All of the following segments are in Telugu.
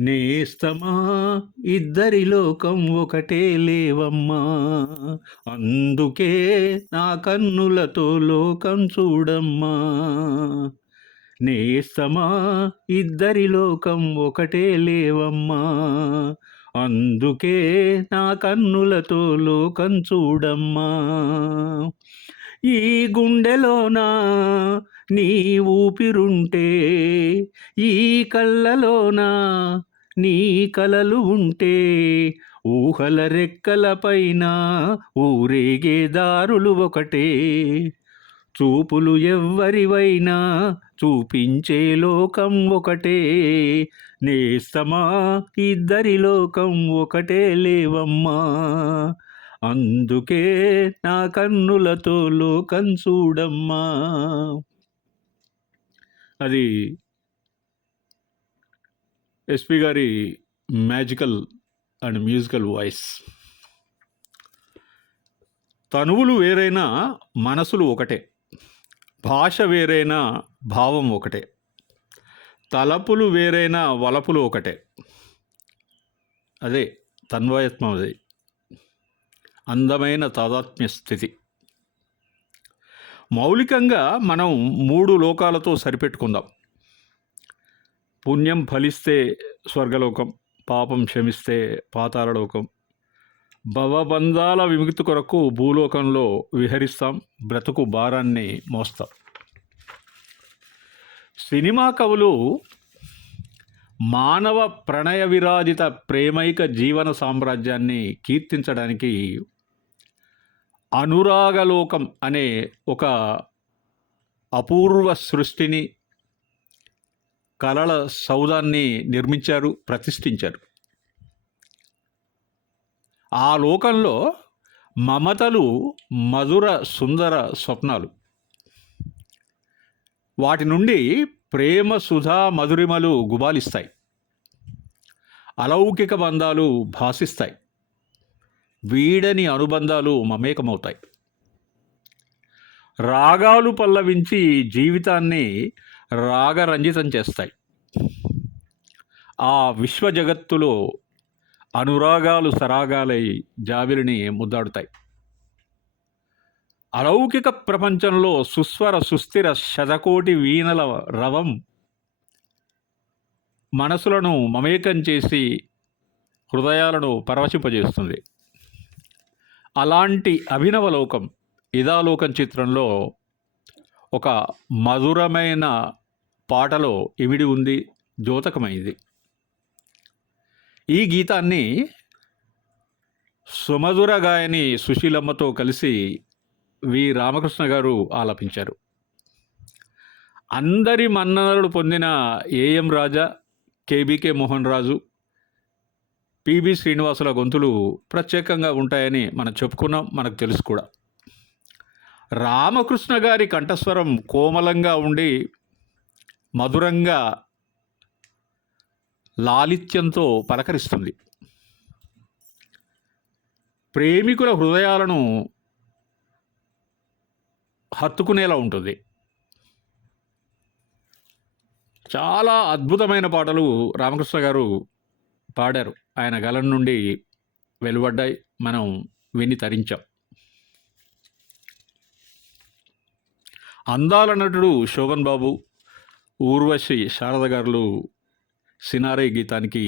నేస్తమా? ఇద్దరి లోకం ఒకటే లేవమ్మా. అందుకే నా కన్నులతో లోకం చూడమ్మా. నేస్తమా? ఇద్దరి లోకం ఒకటే లేవమ్మా. అందుకే నా కన్నులతో లోకం చూడమ్మా. ఈ గుండెలోనా? నీ ఊపిరుంటే ఈ కళ్ళలోనా? నీ కలలు ఉంటే ఊహల రెక్కలపైన ఊరేగే దారులు ఒకటే. చూపులు ఎవ్వరివైనా చూపించే లోకం ఒకటే. నేస్తమా ఇద్దరి లోకం ఒకటే లేవమ్మా. అందుకే నా కన్నులతో లోకం చూడమ్మా. అది ఎస్పి గారి మ్యాజికల్ అండ్ మ్యూజికల్ వాయిస్. తనువులు వేరైనా మనసులు ఒకటే. భాష వేరైనా భావం ఒకటే. తలపులు వేరైనా వలపులు ఒకటే. అదే తన్వయత్వం అది అందమైన తాదాత్మ్య స్థితి. మౌలికంగా మనం మూడు లోకాలతో సరిపెట్టుకుందాం. పుణ్యం ఫలిస్తే స్వర్గలోకం పాపం క్షమిస్తే పాతాళలోకం. భవబంధాల విముక్తి కొరకు భూలోకంలో విహరిస్తాం బ్రతుకు భారాన్ని మోస్తాం. సినిమా కవులు మానవ ప్రణయ విరాజిత ప్రేమైక జీవన సామ్రాజ్యాన్ని కీర్తించడానికి అనురాగలోకం అనే ఒక అపూర్వ సృష్టిని కలల సౌధాన్ని నిర్మించారు ప్రతిష్ఠించారు. ఆ లోకంలో మమతలు మధుర సుందర స్వప్నాలు. వాటి నుండి ప్రేమ సుధా మధురిమలు గుబాలిస్తాయి. అలౌకిక బంధాలు భాసిస్తాయి. వీడని అనుబంధాలు మమేకమవుతాయి. రాగాలు పల్లవించి జీవితాన్ని రాగరంజితం చేస్తాయి ఆ విశ్వ జగత్తులో అనురాగాలు సరాగాలై జాబిలిని ముద్దాడుతాయి. అలౌకిక ప్రపంచంలో సుస్వర సుస్థిర శతకోటి వీణల రవం మనసులను మమేకం చేసి హృదయాలను పరవశింపజేస్తుంది. అలాంటి అభినవ లోకం ఇదాలోకం చిత్రంలో ఒక మధురమైన పాటలో ఇమిడి ఉంది ద్యోతకమైంది. ఈ గీతాన్ని సుమధుర గాయని సుశీలమ్మతో కలిసి వి. రామకృష్ణ గారు ఆలపించారు. అందరి మన్ననలు పొందిన AM Raja KBK Mohan Raju PB శ్రీనివాసుల గొంతులు ప్రత్యేకంగా ఉంటాయని మనం చెప్పుకున్నాం మనకు తెలుసు కూడా. రామకృష్ణ గారి కంఠస్వరం కోమలంగా ఉండి మధురంగా లాలిత్యంతో పలకరిస్తుంది. ప్రేమికుల హృదయాలను హత్తుకునేలా ఉంటుంది. చాలా అద్భుతమైన పాటలు రామకృష్ణ గారు పాడారు. ఆయన గలం నుండి వెలువడ్డాయి. మనం విని తరించాం. అందాల నటుడు శోభన్ బాబు ఊర్వశి శారద గారులు సినారే గీతానికి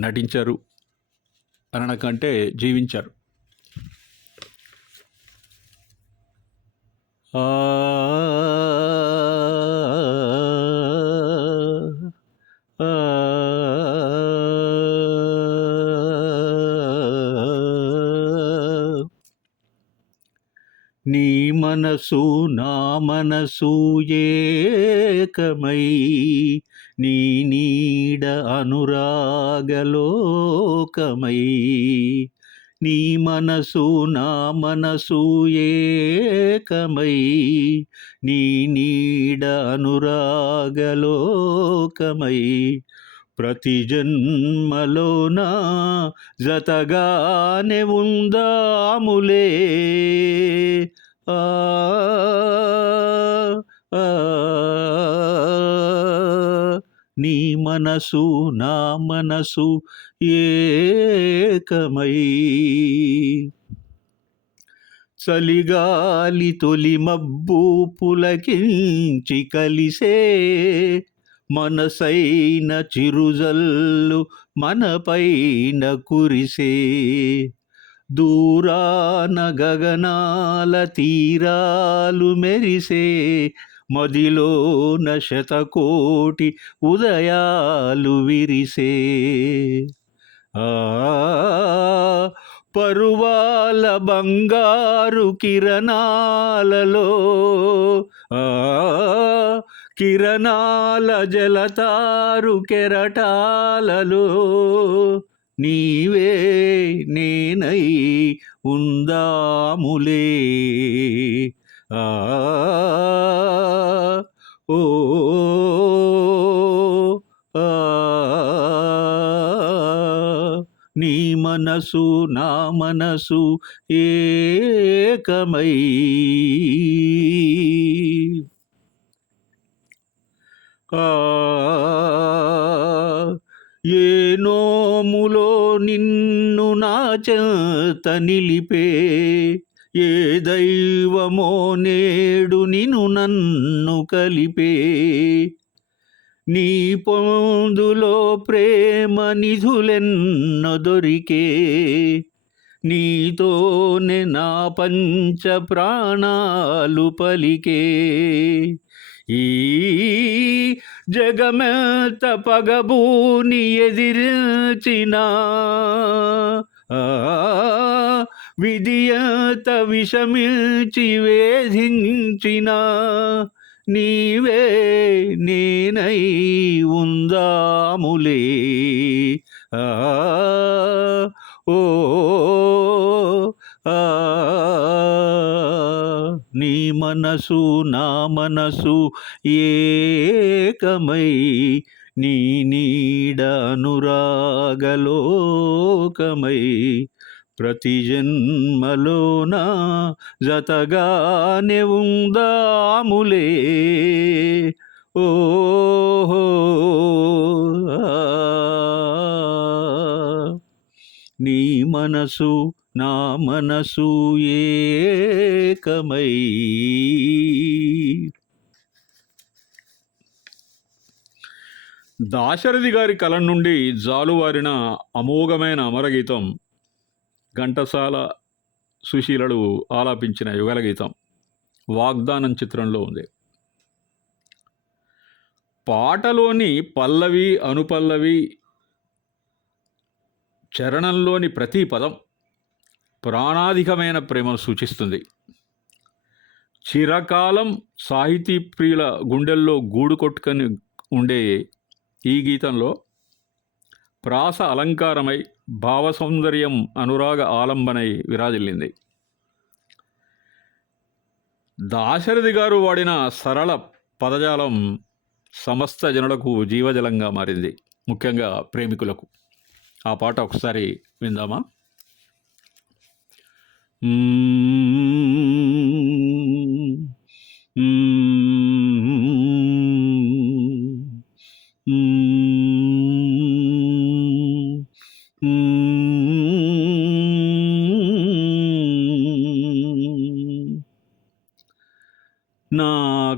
నటించారు అనకంటే జీవించారు ఆ, నీ మనసు నా మనసు ఏకమై నీ నీడ అనురాగలోకమై నీ మనసు నా మనసు ఏకమై నీ నీడ అనురాగలోకమై ప్రతి జన్మలోన జతగానే ఉందాములే. నీ మనసు నా మనసు ఏకమై. చలిగాలి తొలి మబ్బు పులకించి కలిసే మనసైన చిరుజల్లు మనపైన కురిసే. దూరాన గగనాల తీరాలు మెరిసే మదిలోన శతకోటి ఉదయాలు విరిసే. ఆ పరువాల బంగారు కిరణాలలో కిరణాల జలతారు కెరటాలలో నీవే నేనై ఉందాములే. ఆ ఓ నీ మనసు నా మనసు ఏకమై నిన్ను నా చేత నిలిపే ఏ దైవమో నేడు నిను నన్ను కలిపే. నీ పొందులో ప్రేమ నిధులెన్న దొరికే. నీతోనే నా పంచ ప్రాణాలు పలికే. ఈ జగమెత పగబూని ఎదిరించిన విధియత విషమించి వేధించిన నీవే నేనై ఉందాములే. ఆ మనసు నా మనసు ఏకమై నీ నీడ అనురాగలోకమై. ప్రతి జన్మలోన జతగానే ఉందాములే. ఓహో! నీ మనసు నా మనసు ఏకమై. దాశరథి గారి కలం నుండి జాలువారిన అమోఘమైన అమరగీతం ఘంటసాల సుశీలలు ఆలాపించిన యుగల గీతం వాగ్దానం చిత్రంలో ఉంది. పాటలోని పల్లవి అనుపల్లవి చరణంలోని ప్రతి పదం ప్రాణాధికమైన ప్రేమను సూచిస్తుంది. చిరకాలం సాహితీ ప్రియుల గుండెల్లో గూడు కొట్టుకొని ఉండే ఈ గీతంలో ప్రాస అలంకారమై భావ సౌందర్యం అనురాగ ఆలంబనై విరాజిల్లింది. దాశరథి గారు వాడిన సరళ పదజాలం సమస్త జనులకు జీవజలంగా మారింది ముఖ్యంగా ప్రేమికులకు. ఆ పాట ఒకసారి విందామా? నా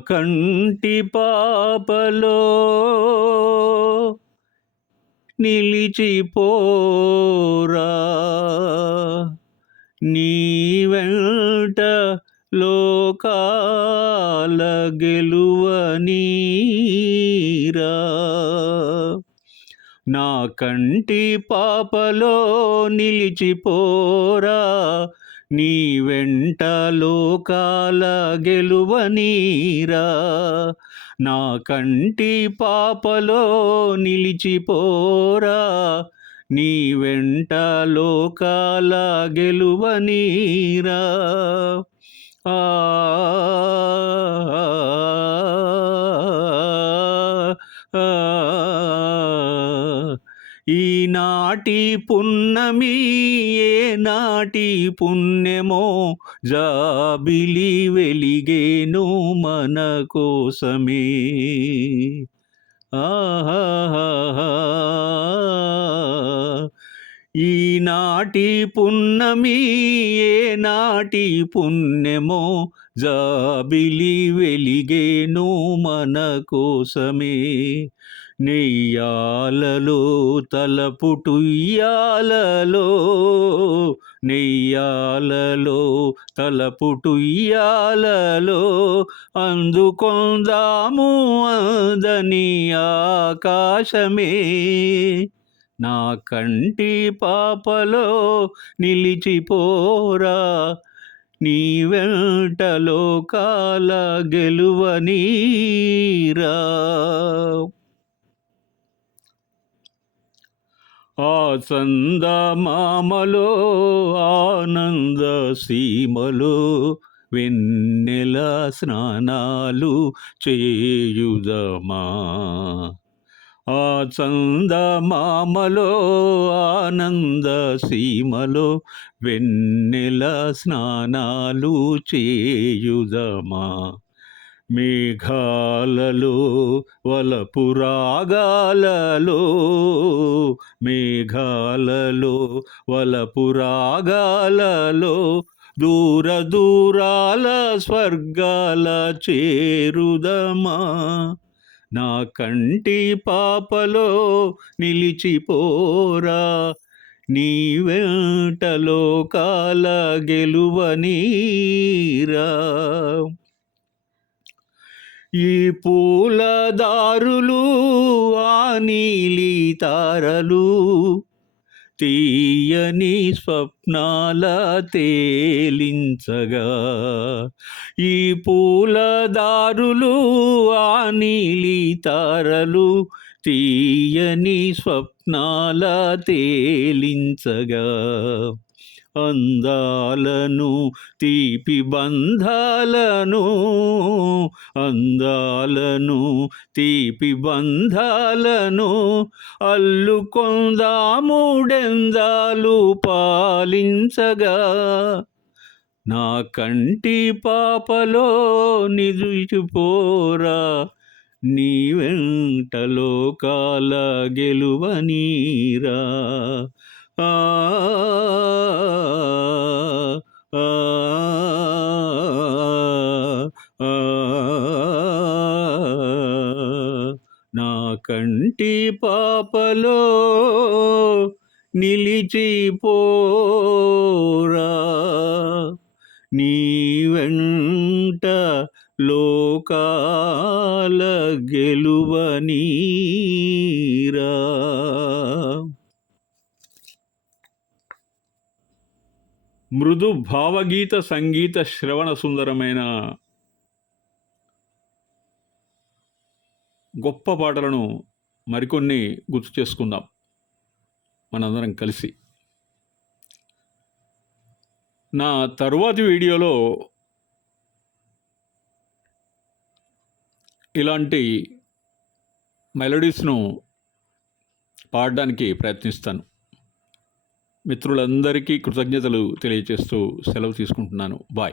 కంటి పాపలో నిలిచిపోరా. నీ వెంట లోకాల గెలువనీరా నా కంటి పాపలో నిలిచిపోరా నీ వెంట లోకాల గెలువనీరా నా కంటి పాపలో నిలిచిపోరా నీ వెంట లోకాల గెలువనీరా ఆ ఈనాటి పున్నమి ఏ నాటి పుణ్యమో జాబిలి వెలిగేను మన కోసమే ఈనాటి పున్నమి ఏనాటి పుణ్యమో జాబిలి వెలిగేను మన కోసమే. నెయ్యాలలో తలపుటుయ్యాలలో నెయ్యాలలో తలపుటుయ్యాలలో అందుకొందాము అందని ఆకాశమే. నా కంటి పాపలో నిలిచిపోరా నీ వెంట లోకాల గెలువనీరా ఆ చందమామలో ఆనంద సీమలో వెన్నెల స్నానాలు చేయుదమా? ఆ చందమామలో ఆనంద సీమలో వెన్నెల స్నానాలు చేయుదమా? మేఘాలలో వలపురాగాలలో మేఘాలలో వలపురాగాలలో దూర దూరాల స్వర్గాల చేరుదమా? నా కంటి పాపలో నిలిచిపోరా నీ వెంట లోకాల గెలువనీరా ఈ పూలదారులు ఆ నీలి తారలు తీయని స్వప్నాల తేలించగా. ఈ పూల దారులు ఆ నీలి తారలు తీయని స్వప్నాల తేలించగా. అందాలను తీపి బంధాలను అందాలను తీపి బంధాలను అల్లుకొందాముడెందాలు పాలించగా. నా కంటి పాపలో నిలిచిపోరా నీ వెంట లోకాల గెలువనీరా నా కంటి పాపలో నిలిచిపోరా నీ వెంట లోకాల గెలువనీరా మృదు భావగీత సంగీత శ్రవణ సుందరమైన గొప్ప పాటలను మరికొన్ని గుర్తు చేసుకుందాం. మనందరం కలిసి. నా తరువాతి వీడియోలో ఇలాంటి మెలడీస్ను పాడడానికి ప్రయత్నిస్తాను. మిత్రులందరికీ కృతజ్ఞతలు తెలియజేస్తూ సెలవు తీసుకుంటున్నాను. బాయ్.